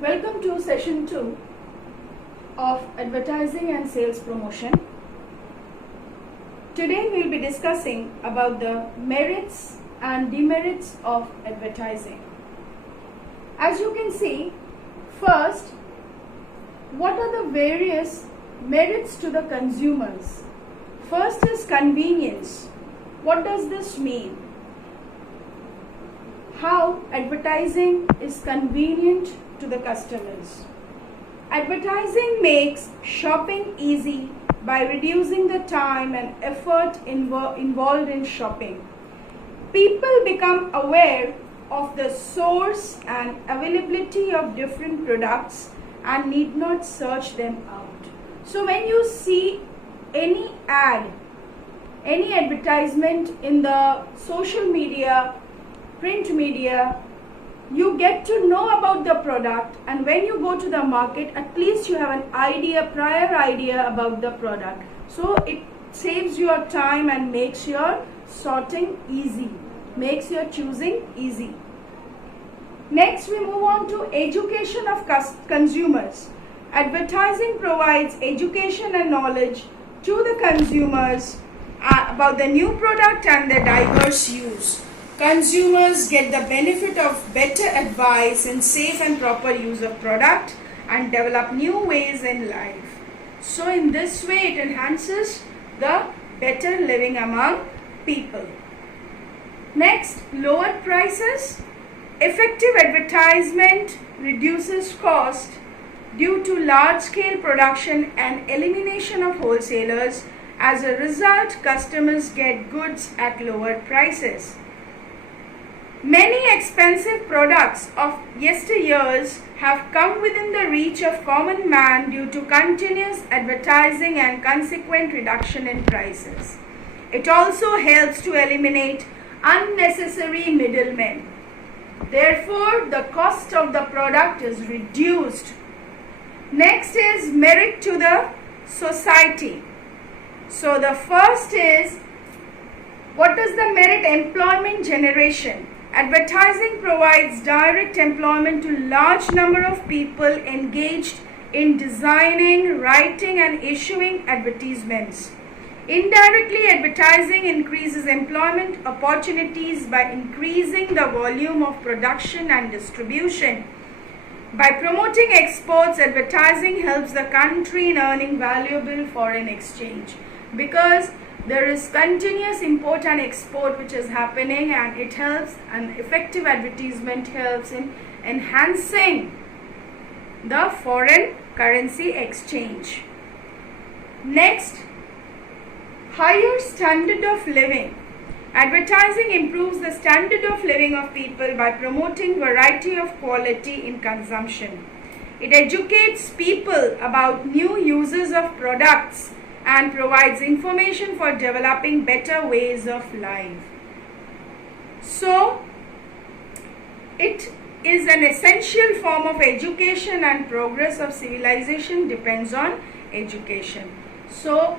Welcome to session 2 of advertising and sales promotion. Today we will be discussing about the merits and demerits of advertising. As you can see, first, what are the various merits to the consumers? First is convenience. What does this mean? How advertising is convenient to the customers. Advertising makes shopping easy by reducing the time and effort involved in shopping. People become aware of the source and availability of different products and need not search them out. So when you see any ad, any advertisement in the social media, print media, you get to know about the product, and when you go to the market, at least you have an prior idea about the product. So it saves your time and makes your sorting easy, makes your choosing easy. Next, we move on to education of consumers. Advertising provides education and knowledge to the consumers about the new product and their diverse use. Consumers get the benefit of better advice in safe and proper use of product and develop new ways in life. So in this way it enhances the better living among people. Next, lower prices. Effective advertisement reduces cost due to large scale production and elimination of wholesalers. As a result, customers get goods at lower prices. Many expensive products of yesteryears have come within the reach of common man due to continuous advertising and consequent reduction in prices. It also helps to eliminate unnecessary middlemen. Therefore, the cost of the product is reduced. Next is merit to the society. So the first is, what is the merit? Employment generation. Advertising provides direct employment to large number of people engaged in designing, writing and issuing advertisements. Indirectly, advertising increases employment opportunities by increasing the volume of production and distribution. By promoting exports, advertising helps the country in earning valuable foreign exchange, because there is continuous import and export which is happening, and it helps, and effective advertisement helps in enhancing the foreign currency exchange. Next, higher standard of living. Advertising improves the standard of living of people by promoting variety of quality in consumption. It educates people about new uses of products and provides information for developing better ways of life. So, it is an essential form of education, and progress of civilization depends on education. So,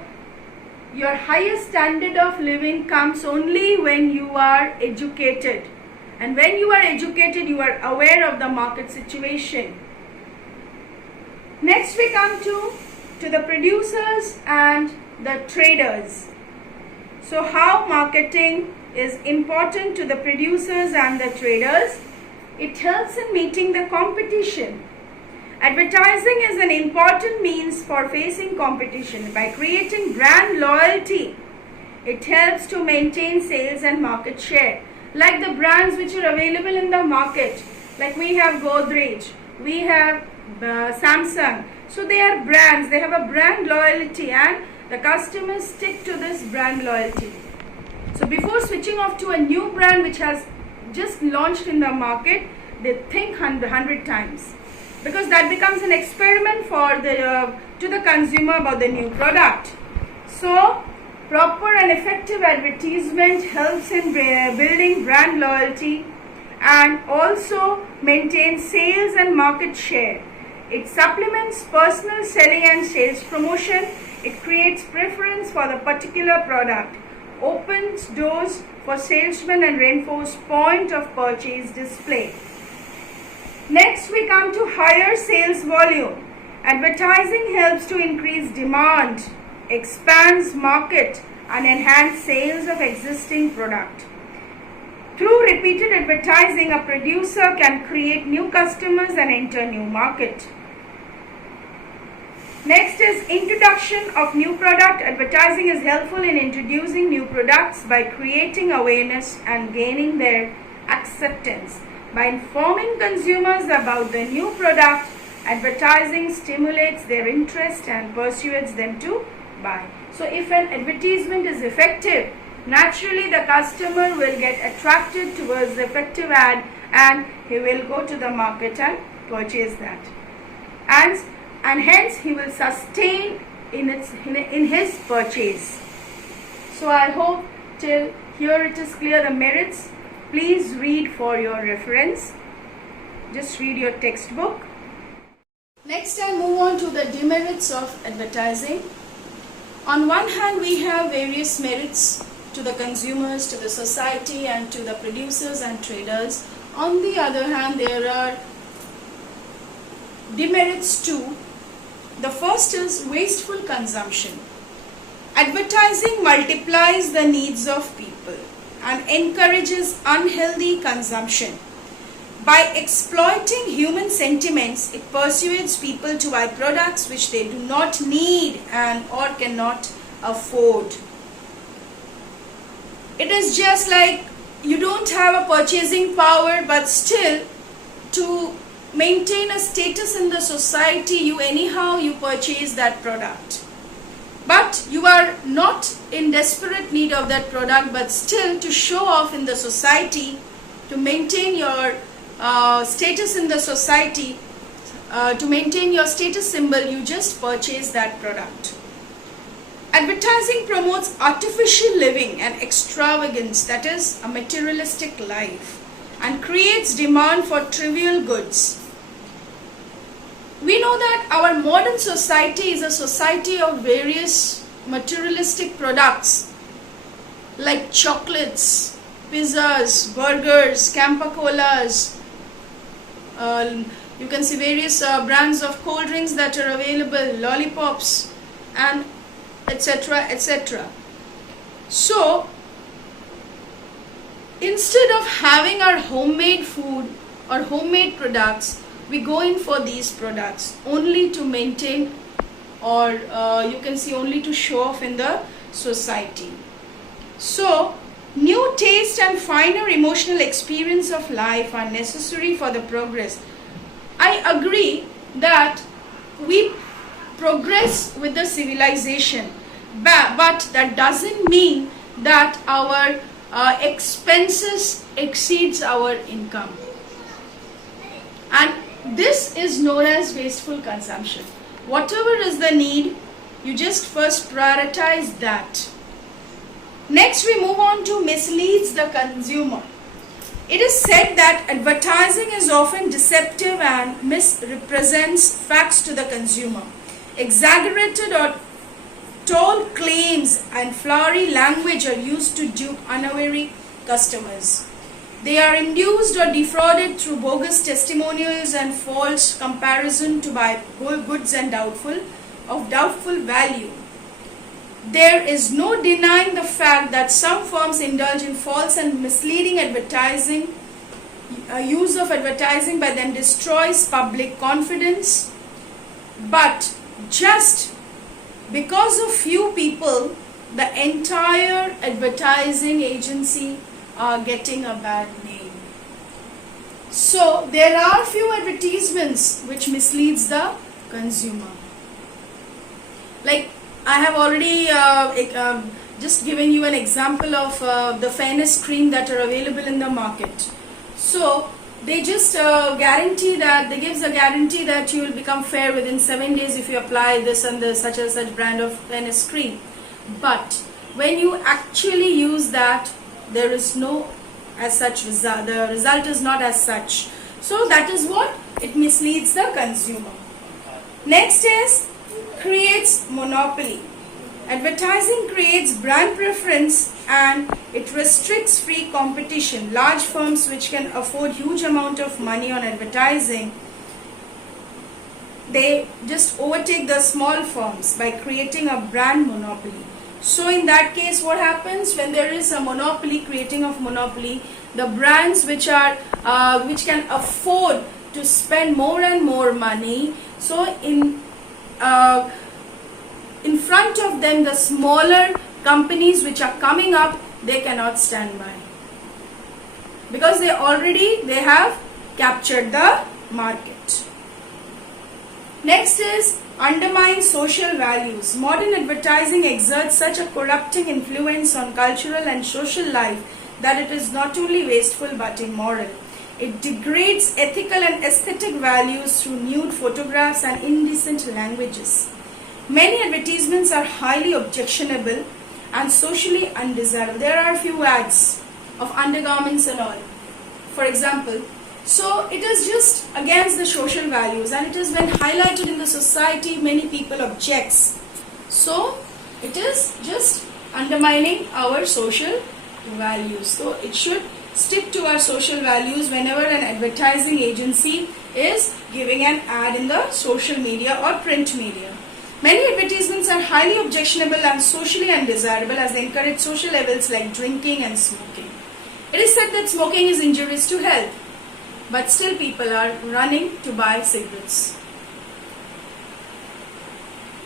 your highest standard of living comes only when you are educated. And when you are educated, you are aware of the market situation. Next we come to the producers and the traders. So how marketing is important to the producers and the traders? It helps in meeting the competition. Advertising is an important means for facing competition. By creating brand loyalty, it helps to maintain sales and market share. Like the brands which are available in the market, like we have Godrej, we have Samsung. So they are brands, they have a brand loyalty, and the customers stick to this brand loyalty. So before switching off to a new brand which has just launched in the market, they think 100 times, because that becomes an experiment for to the consumer about the new product. So proper and effective advertisement helps in building brand loyalty and also maintain sales and market share. It supplements personal selling and sales promotion. It creates preference for the particular product, opens doors for salesmen and reinforces point of purchase display. Next we come to higher sales volume. Advertising helps to increase demand, expands market and enhance sales of existing product. Through repeated advertising, a producer can create new customers and enter new market. Next is introduction of new product. Advertising is helpful in introducing new products by creating awareness and gaining their acceptance. By informing consumers about the new product, advertising stimulates their interest and persuades them to buy. So if an advertisement is effective, naturally the customer will get attracted towards the effective ad and he will go to the market and purchase that. And hence he will sustain in his purchase. So I hope till here it is clear the merits. Please read for your reference. Just read your textbook. Next I move on to the demerits of advertising. On one hand we have various merits to the consumers, to the society and to the producers and traders. On the other hand there are demerits too. The first is wasteful consumption. Advertising multiplies the needs of people and encourages unhealthy consumption. By exploiting human sentiments, it persuades people to buy products which they do not need and or cannot afford. It is just like you don't have a purchasing power, but still to maintain a status in the society, you purchase that product. But you are not in desperate need of that product, but still to show off in the society, to maintain your status in the society, to maintain your status symbol, you just purchase that product. Advertising promotes artificial living and extravagance, that is a materialistic life, and creates demand for trivial goods. We know that our modern society is a society of various materialistic products like chocolates, pizzas, burgers, Campa Colas. You can see various brands of cold drinks that are available, lollipops and etc. etc. So instead of having our homemade food or homemade products, we go in for these products only to maintain or you can see only to show off in the society. So new taste and finer emotional experience of life are necessary for the progress. I agree that we progress with the civilization, but that doesn't mean that our expenses exceeds our income. And this is known as wasteful consumption. Whatever is the need, you just first prioritize that. Next we move on to misleads the consumer. It is said that advertising is often deceptive and misrepresents facts to the consumer. Exaggerated or tall claims and flowery language are used to dupe unaware customers. They are induced or defrauded through bogus testimonials and false comparison to buy goods and doubtful value. There is no denying the fact that some firms indulge in false and misleading advertising. Use of advertising by them destroys public confidence. But just because of few people, the entire advertising agency are getting a bad name. So there are few advertisements which misleads the consumer. Like I have already just given you an example of the fairness cream that are available in the market. So they just guarantee that, they gives a guarantee that you will become fair within 7 days if you apply this and this such and such brand of fairness cream. But when you actually use that, there is no as such result. The result is not as such. So that is what it misleads the consumer. Next is creates monopoly. Advertising creates brand preference and it restricts free competition. Large firms which can afford huge amount of money on advertising, they just overtake the small firms by creating a brand monopoly. So in that case, what happens when there is a monopoly, creating of monopoly, the brands which can afford to spend more and more money, so in front of them, the smaller companies which are coming up, they cannot stand by, because they have captured the market. Next is undermine social values. Modern advertising exerts such a corrupting influence on cultural and social life that it is not only wasteful but immoral. It degrades ethical and aesthetic values through nude photographs and indecent languages. Many advertisements are highly objectionable and socially undesirable. There are a few ads of undergarments and all, for example. So it is just against the social values, and it is when highlighted in the society, many people objects. So it is just undermining our social values. So it should stick to our social values whenever an advertising agency is giving an ad in the social media or print media. Many advertisements are highly objectionable and socially undesirable as they encourage social levels like drinking and smoking. It is said that smoking is injurious to health, but still people are running to buy cigarettes.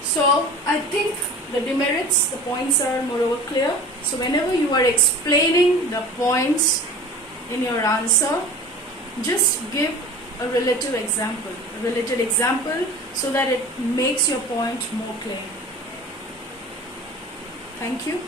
So I think the demerits, the points are moreover clear. So whenever you are explaining the points in your answer, just give a related example so that it makes your point more clear. Thank you.